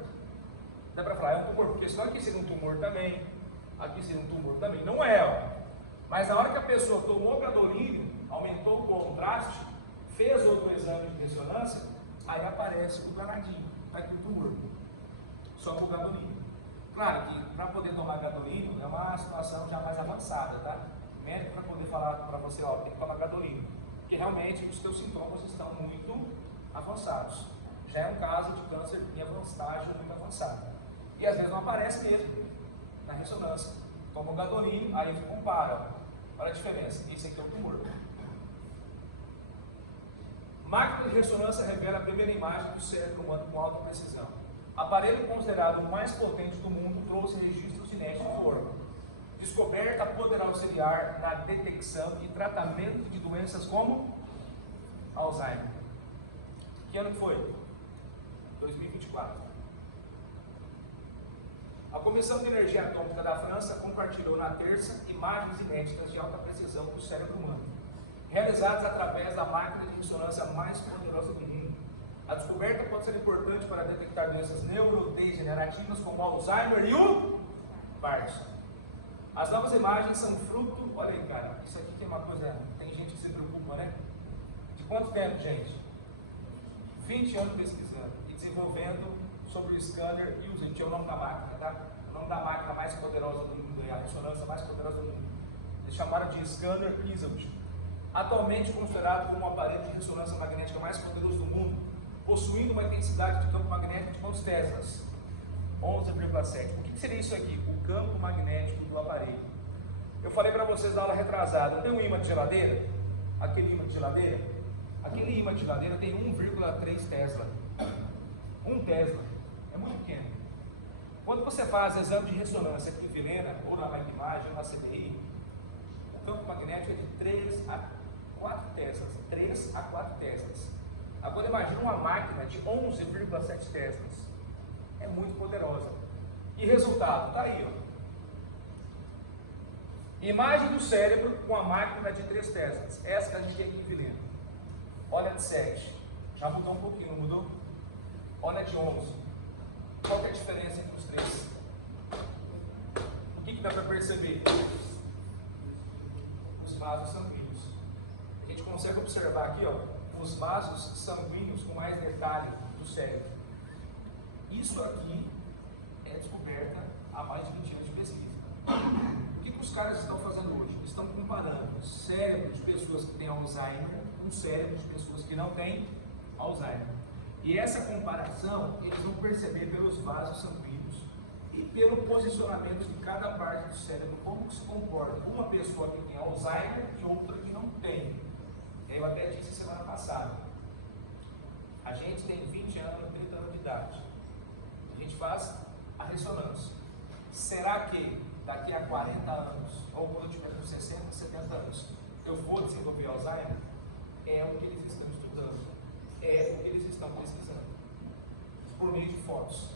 Dá para falar, é um tumor, porque senão aqui seria um tumor também, aqui seria um tumor também. Não é, ó. Mas na hora que a pessoa tomou gadolínio, aumentou o contraste, fez outro exame de ressonância, aí aparece o danadinho, está aqui o tumor, só com o gadolínio. Claro que para poder tomar gadolínio é uma situação já mais avançada, tá? O médico para poder falar para você, ó, tem que tomar gadolínio, porque realmente os seus sintomas estão muito avançados. Já é um caso de câncer em estágio muito avançado. E às vezes não aparece mesmo na ressonância. Toma o gadolínio, aí ele compara. Olha a diferença. Esse aqui é o tumor. Máquina de ressonância revela a primeira imagem do cérebro humano com alta precisão. Aparelho considerado o mais potente do mundo trouxe registros inéditos do órgão. Descoberta poderá auxiliar na detecção e tratamento de doenças como Alzheimer. Que ano foi? 2024. A Comissão de Energia Atômica da França compartilhou na terça imagens inéditas de alta precisão do cérebro humano, realizadas através da máquina de ressonância mais poderosa do mundo. A descoberta pode ser importante para detectar doenças neurodegenerativas como Alzheimer e o Parkinson. As novas imagens são fruto, olha aí, cara, isso aqui tem uma coisa, tem gente que se preocupa, né? De quanto tempo, gente? 20 anos pesquisando e desenvolvendo sobre o scanner e o que é o nome da máquina, tá? O nome da máquina mais poderosa do mundo, a ressonância mais poderosa do mundo. Eles chamaram de scanner Isabel. Atualmente considerado como o aparelho de ressonância magnética mais poderoso do mundo, possuindo uma intensidade de campo magnético de quantos teslas? 11,7. O que seria isso aqui? O campo magnético do aparelho. Eu falei para vocês na aula retrasada, tem um ímã de geladeira? Aquele ímã de geladeira? Aquele ímã de geladeira tem 1,3 Tesla. 1 Tesla. É muito pequeno. Quando você faz exame de ressonância aqui em Vilhena, ou na Magimagem, ou na CBI, o campo magnético é de 3 a 4 Teslas. 3 a 4 Teslas. Agora imagine uma máquina de 11,7 Teslas. É muito poderosa. E resultado, está aí, ó. Imagem do cérebro com a máquina de 3 Teslas. Essa que a gente tem aqui em Vilhena. Olha de 7. Já mudou um pouquinho, não mudou? Olha de 11. Qual que é a diferença entre os três? O que dá para perceber? Os vasos sanguíneos. A gente consegue observar aqui, ó, os vasos sanguíneos com mais detalhe do cérebro. Isso aqui é descoberta há mais de 20 anos de pesquisa. O que os caras estão fazendo hoje? Estão comparando o cérebro de pessoas que têm Alzheimer com o cérebro de pessoas que não têm Alzheimer. E essa comparação eles vão perceber pelos vasos sanguíneos e pelo posicionamento de cada parte do cérebro, como se comporta uma pessoa que tem Alzheimer e outra que não tem. Eu até disse semana passada, a gente tem 20 anos, 30 anos de idade, a gente faz a ressonância. Será que daqui a 40 anos, ou quando eu tiver com 60, 70 anos, eu vou desenvolver Alzheimer? É o que eles estão estudando, é o que eles estão pesquisando, por meio de fotos.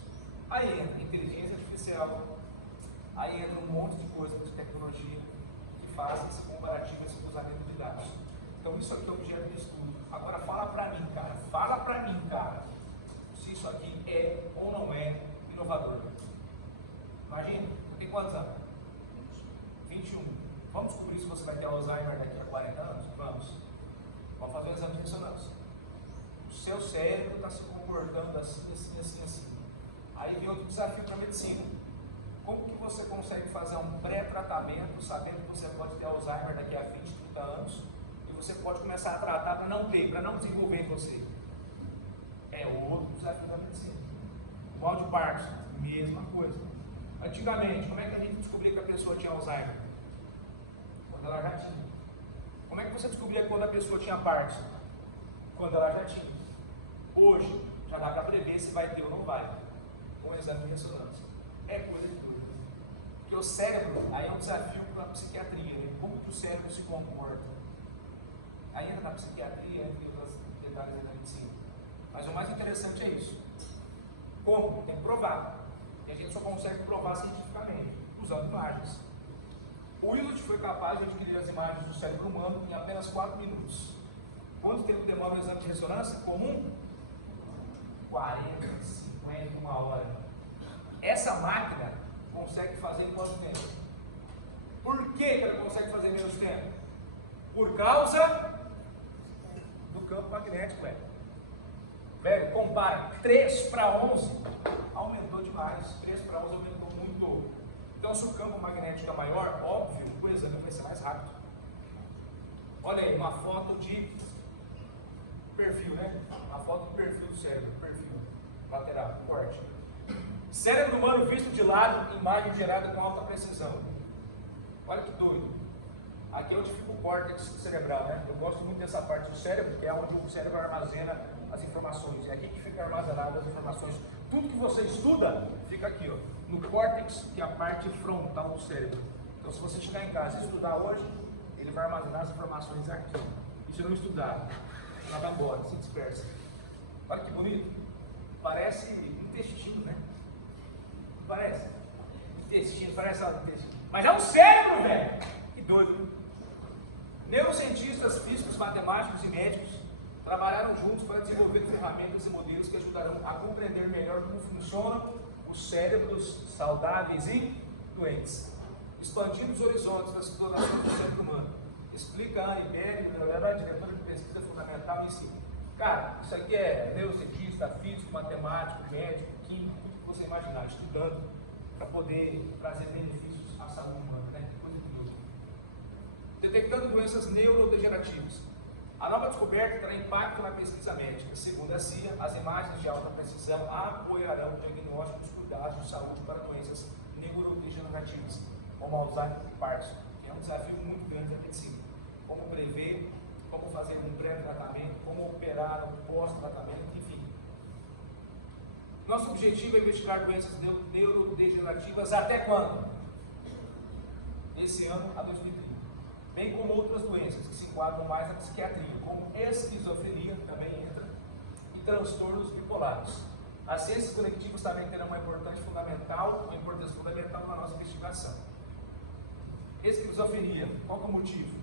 Aí entra inteligência artificial, aí entra um monte de coisa de tecnologia que faz esse comparativo, esse cruzamento de dados. Então isso aqui é objeto de estudo. Agora fala pra mim, cara, se isso aqui é ou não é inovador. Imagina, você tem quantos anos? 21. Vamos descobrir se você vai ter Alzheimer daqui a 40 anos? Vamos fazer um exame de ressonância. O seu cérebro está se comportando assim. Aí vem outro desafio para a medicina. Como que você consegue fazer um pré-tratamento sabendo que você pode ter Alzheimer daqui a 20, 30 anos e você pode começar a tratar para não ter, para não desenvolver em você? É outro desafio da medicina. Mal de Parkinson, mesma coisa. Antigamente, como é que a gente descobria que a pessoa tinha Alzheimer? Quando ela já tinha. Como é que você descobria quando a pessoa tinha Parkinson? Quando ela já tinha. Hoje, já dá para prever se vai ter ou não vai, com o exame de ressonância. É coisa de doido. Porque o cérebro, aí é um desafio para a psiquiatria, né? Como que o cérebro se comporta. Aí entra na psiquiatria, entre outros detalhes da medicina. Mas o mais interessante é isso. Como? Tem que provar. E a gente só consegue provar cientificamente, usando imagens. O Willard foi capaz de adquirir as imagens do cérebro humano em apenas 4 minutos. Quanto tempo demora o exame de ressonância comum? 40, 50, 1 hora. Essa máquina consegue fazer em quanto tempo? Por que ela consegue fazer em menos tempo? Por causa do campo magnético, velho. Velho, compara 3:11, aumentou demais. 3:11 aumentou muito. Então, se o campo magnético é maior, óbvio, o exame vai ser mais rápido. Olha aí, uma foto de perfil, né? Uma foto do perfil do cérebro, perfil lateral, corte. Cérebro humano visto de lado, imagem gerada com alta precisão. Olha que doido. Aqui é onde fica o córtex cerebral, né? Eu gosto muito dessa parte do cérebro, que é onde o cérebro armazena as informações. É aqui que fica armazenada as informações. Tudo que você estuda fica aqui, ó, no córtex, que é a parte frontal do cérebro. Então, se você chegar em casa e estudar hoje, ele vai armazenar as informações aqui. E se não estudar, ela vai embora, se dispersa. Olha que bonito. Parece intestino, né? Parece intestino, parece algo intestino. Mas é um cérebro, velho. Que doido. Neurocientistas, físicos, matemáticos e médicos trabalharam juntos para desenvolver ferramentas e modelos que ajudarão a compreender melhor como funcionam os cérebros saudáveis e doentes, expandindo os horizontes das explorações do cérebro humano. Explica a Anne Berry, diretora de pesquisa fundamental em ensino. Cara, isso aqui é neurocientista, físico, matemático, médico, químico, tudo que você imaginar, estudando para poder trazer benefícios à saúde humana, né? Coisa de doido. Detectando doenças neurodegenerativas. A nova descoberta terá impacto na pesquisa médica. Segundo a CIA, as imagens de alta precisão apoiarão o diagnóstico dos cuidados de saúde para doenças neurodegenerativas, como Alzheimer e Parkinson, que é um desafio muito grande da medicina. Como prever, como fazer um pré-tratamento, como operar um pós-tratamento, enfim. Nosso objetivo é investigar doenças neurodegenerativas até quando? Esse ano a 2030. Bem como outras doenças que se enquadram mais na psiquiatria, como esquizofrenia, também entra, e transtornos bipolares. As ciências conectivas também terão uma importância fundamental na nossa investigação. Esquizofrenia, qual é o motivo?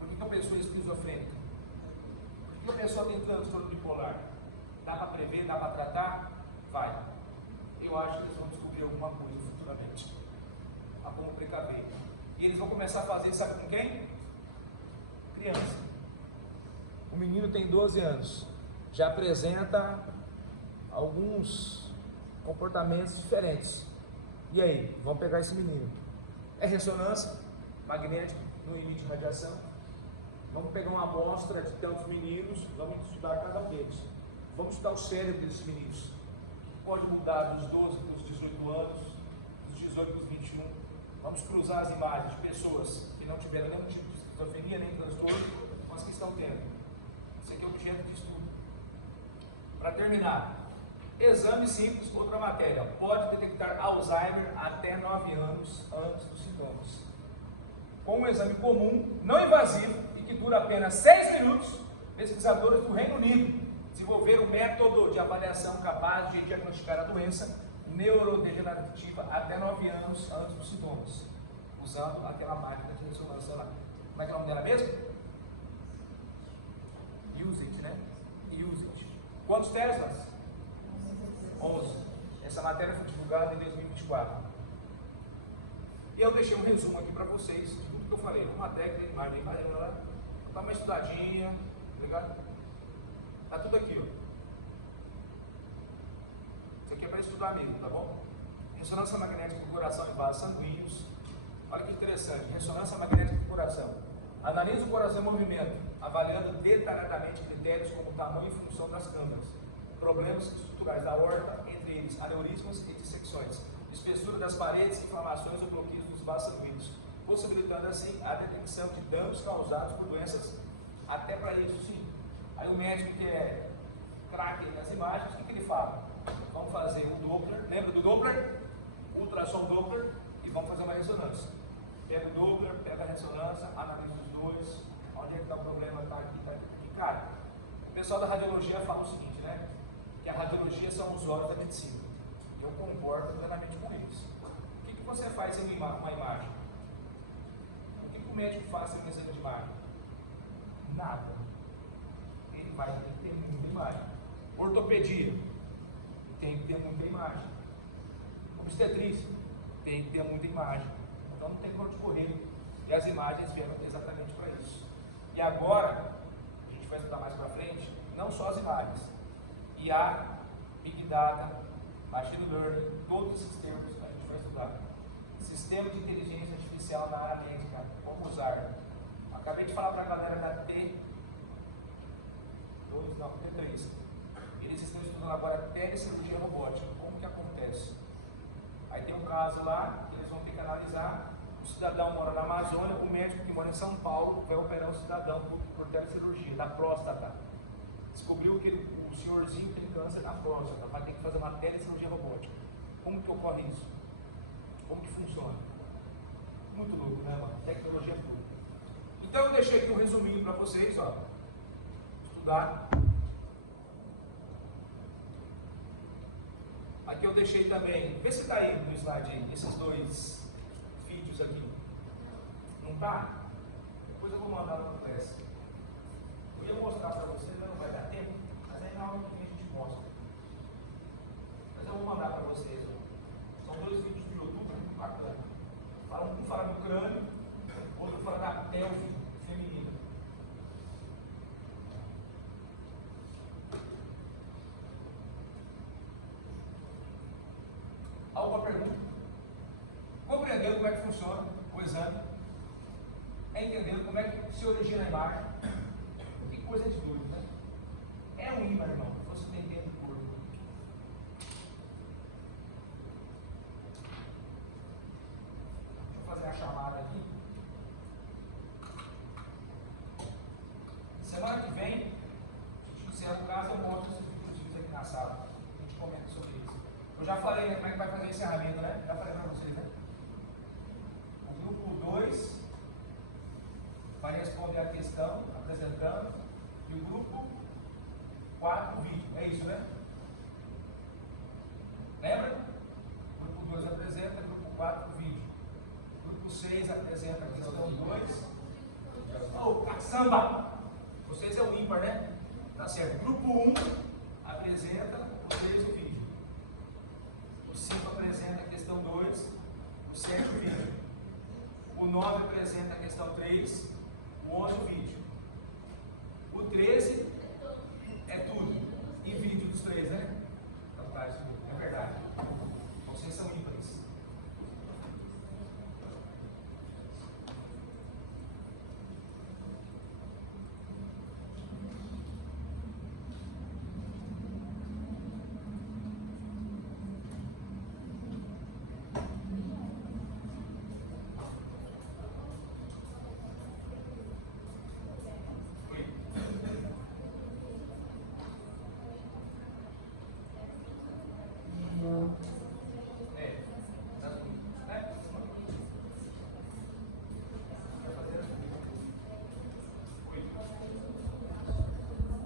Por que a pessoa é esquizofrênica? Por que a pessoa tem transtorno bipolar? Dá para prever, dá para tratar? Vai. Eu acho que eles vão descobrir alguma coisa futuramente. A como precaver. E eles vão começar a fazer isso, sabe com quem? Criança. O menino tem 12 anos. Já apresenta alguns comportamentos diferentes. E aí? Vamos pegar esse menino. É ressonância magnética no limite de radiação. Vamos pegar uma amostra de tantos meninos. Vamos estudar cada um deles. Vamos estudar o cérebro desses meninos. Pode mudar dos 12 para os 18 anos, dos 18 para os 21. Vamos cruzar as imagens de pessoas que não tiveram nenhum tipo de esquizofrenia, nem transtorno, com as que estão tendo. Isso aqui é objeto de estudo. Para terminar, exame simples, outra matéria. Pode detectar Alzheimer até 9 anos antes dos sintomas. Com um exame comum, não invasivo e que dura apenas 6 minutos, pesquisadores do Reino Unido desenvolveram um método de avaliação capaz de diagnosticar a doença neurodegenerativa até 9 anos antes dos sintomas, usando aquela máquina de ressonância lá. Como é que é o nome dela mesmo? Usage, né? Usage. Quantos Teslas? 11. Essa matéria foi divulgada em 2024. E eu deixei um resumo aqui para vocês de tudo que eu falei. Uma técnica de imagem, dá uma estudadinha, tá ligado? Tá tudo aqui, ó. Isso aqui é para estudar mesmo, tá bom? Ressonância magnética do coração e vasos sanguíneos. Olha que interessante. Ressonância magnética do coração. Analisa o coração em movimento, avaliando detalhadamente critérios como tamanho e função das câmaras, problemas estruturais da aorta, entre eles aneurismas e dissecções, espessura das paredes, inflamações ou bloqueios dos vasos sanguíneos, possibilitando assim a detecção de danos causados por doenças até para isso, sim. Aí o médico que é craque nas imagens, o que ele fala? Vamos fazer o Doppler, lembra do Doppler? Ultrassom Doppler, e vamos fazer uma ressonância. Pega o Doppler, pega a ressonância, analisa os dois, onde é que está o problema, está aqui, está aqui. E, cara, o pessoal da radiologia fala o seguinte, né? Que a radiologia são os olhos da medicina. Eu concordo plenamente com eles. O que você faz em uma imagem? O que o médico faz em um exame de imagem? Nada. Ele vai ter que ter muita imagem. Ortopedia, tem que ter muita imagem. Obstetrícia, tem que ter muita imagem. Então não tem como correr. E as imagens vieram exatamente para isso. E agora, a gente vai estudar mais para frente, não só as imagens. IA, Big Data, Machine Learning, todos esses termos que a gente vai estudar. Sistema de inteligência artificial na área médica, como usar. Acabei de falar para a galera da T2, não, T3. Eles estão estudando agora telecirurgia robótica. Como que acontece? Aí tem um caso lá, que eles vão ter que analisar. O cidadão mora na Amazônia, o médico que mora em São Paulo vai operar o cidadão por telecirurgia, da próstata. Descobriu que o senhorzinho tem câncer na próstata, vai ter que fazer uma telecirurgia robótica. Como que ocorre isso? Como que funciona? Muito louco, né, mano? Tecnologia pura. Então eu deixei aqui um resuminho para vocês, ó. Estudar. Aqui eu deixei também, vê se está aí no slide aí, esses dois vídeos aqui. Não tá? Depois eu vou mandar no Class. Eu ia mostrar para vocês, mas não vai dar tempo, mas aí na hora que a gente mostra. Mas eu vou mandar para vocês. Ó. São dois vídeos do YouTube, bacana. Um fala do crânio, outro fala da pelve feminina. Alguma pergunta? Compreendendo como é que funciona o exame? É entendendo como é que se origina a imagem? Que coisa de doido, né? É um ímã, irmão. Você tem dentro do corpo. Deixa eu fazer a chamada aqui. Semana que vem, a gente encerra o caso, eu mostro esses vídeos aqui na sala. A gente comenta sobre isso. Eu já falei, né, como é que vai fazer encerramento, né? Já falei para vocês, né?